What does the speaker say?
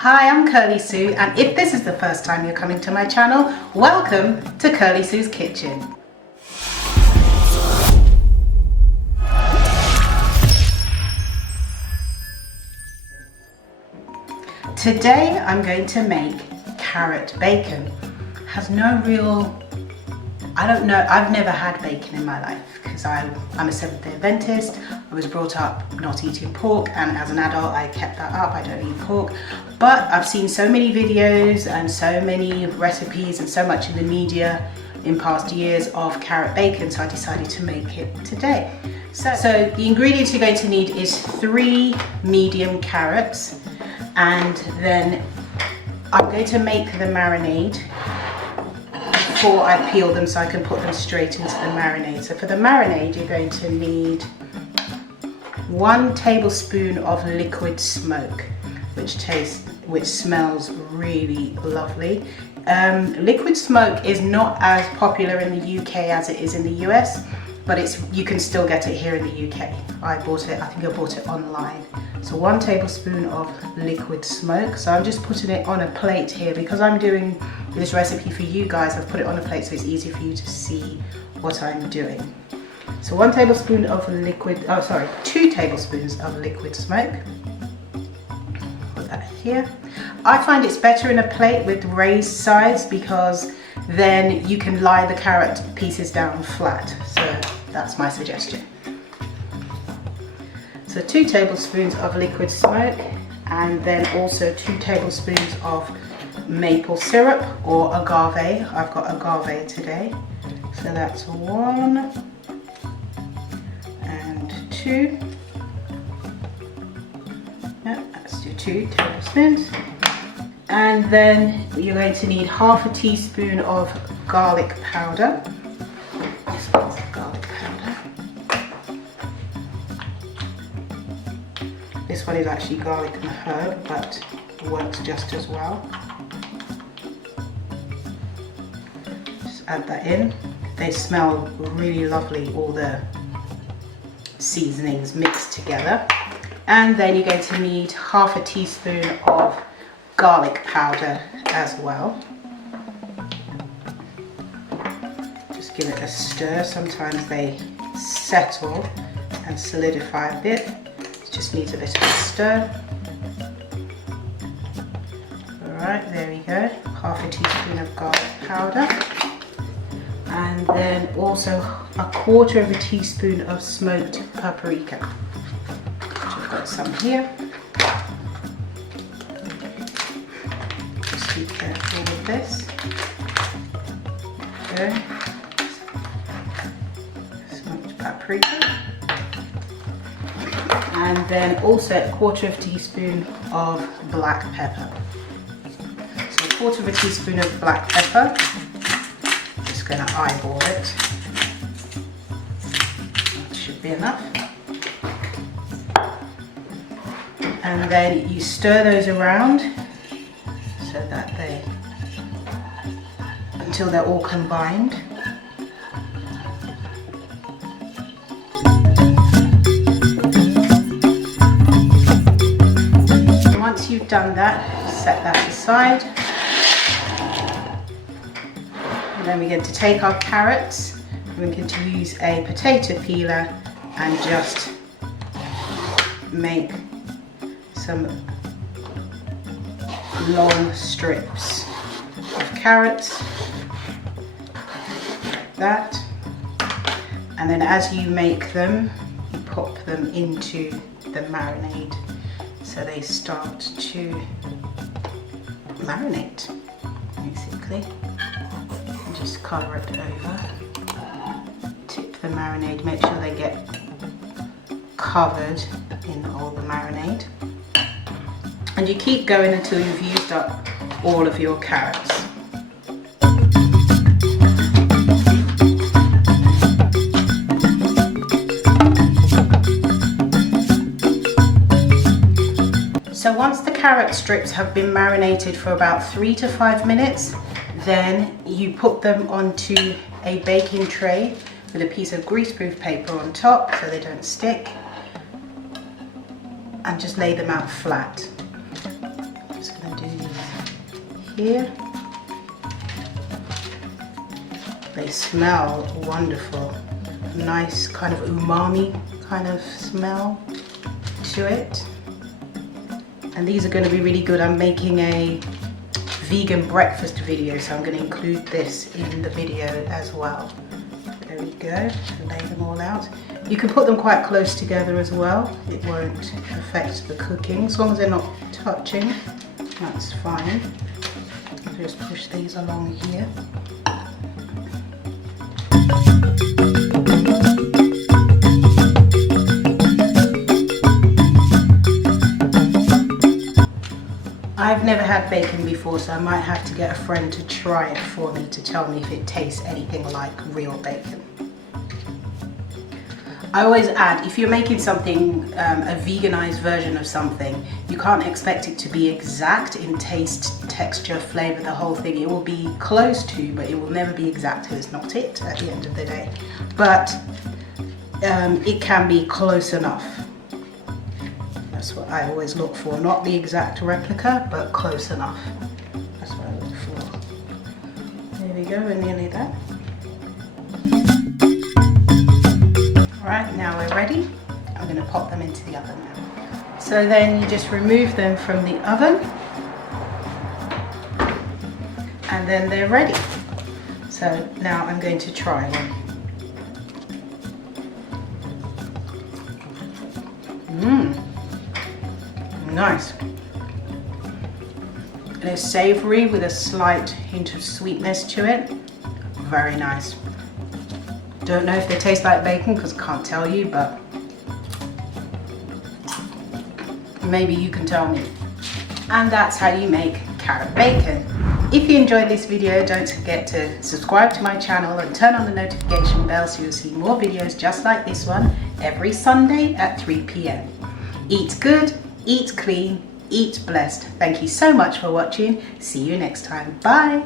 Hi, I'm Kirly-sue, and if this is the first time you're coming to my channel, welcome to Kirly-sue's Kitchen. Today I'm going to make carrot bacon. Has no real, I don't know, I've never had bacon in my life because I'm a Seventh-day Adventist. I was brought up not eating pork, and as an adult I kept that up. I don't eat pork, but I've seen so many videos and so many recipes and so much in the media in past years of carrot bacon, so I decided to make it today. So the ingredients you're going to need is 3 medium carrots, and then I'm going to make the marinade before I peel them so I can put them straight into the marinade. So for the marinade you're going to need 1 tablespoon of liquid smoke, which smells really lovely. Liquid smoke is not as popular in the UK as it is in the US, but you can still get it here in the UK. I think I bought it online. So 1 tablespoon of liquid smoke. So I'm just putting it on a plate here because I'm doing this recipe for you guys. I've put it on a plate so it's easy for you to see what I'm doing. So 2 tablespoons of liquid smoke. Put that here. I find it's better in a plate with raised sides because then you can lie the carrot pieces down flat. So that's my suggestion. So 2 tablespoons of liquid smoke, and then also 2 tablespoons of maple syrup or agave. I've got agave today. So that's 1 and 2. Let's do 2 tablespoons. And then you're going to need ½ teaspoon of garlic powder. This one's garlic powder. This one is actually garlic and herb, but works just as well. Just add that in. They smell really lovely, all the seasonings mixed together. And then you're going to need ½ teaspoon of garlic powder as well. Just give it a stir. Sometimes they settle and solidify a bit. It just needs a bit of a stir. Alright, there we go. ½ teaspoon of garlic powder. And then also 1/4 teaspoon of smoked paprika. I've got some here. Just be careful with this. Okay. Smoked paprika. And then also 1/4 teaspoon of black pepper. So 1/4 teaspoon of black pepper. Just going to eyeball it. That should be enough. And then you stir those around so that until they're all combined. And once you've done that, set that aside. And then we're going to take our carrots. We're going to use a potato peeler and just make some long strips of carrots like that, and then as you make them you pop them into the marinade so they start to marinate basically, and just cover it over, tip the marinade, make sure they get covered in all the marinade. And you keep going until you've used up all of your carrots. So once the carrot strips have been marinated for about 3 to 5 minutes, then you put them onto a baking tray with a piece of greaseproof paper on top so they don't stick, and just lay them out flat. Just going to here. They smell wonderful. Nice kind of umami kind of smell to it. And these are going to be really good. I'm making a vegan breakfast video, so I'm going to include this in the video as well. There we go, lay them all out. You can put them quite close together as well. It won't affect the cooking. As long as they're not touching, that's fine. I'll just push these along here. I've never had bacon before, so I might have to get a friend to try it for me to tell me if it tastes anything like real bacon. I always add, if you're making something, a veganized version of something, you can't expect it to be exact in taste, texture, flavor, the whole thing. It will be close to, but it will never be exact because it's not it at the end of the day. But it can be close enough. That's what I always look for. Not the exact replica, but close enough. That's what I look for. There we go, we're nearly there. Alright, now we're ready. I'm going to pop them into the oven now. So then you just remove them from the oven. And then they're ready. So now I'm going to try them. Nice. And it's savoury with a slight hint of sweetness to it. Very nice. Don't know if they taste like bacon because I can't tell you, but maybe you can tell me. And that's how you make carrot bacon. If you enjoyed this video, don't forget to subscribe to my channel and turn on the notification bell so you'll see more videos just like this one every Sunday at 3 p.m. Eat good, eat clean, eat blessed. Thank you so much for watching. See you next time. Bye.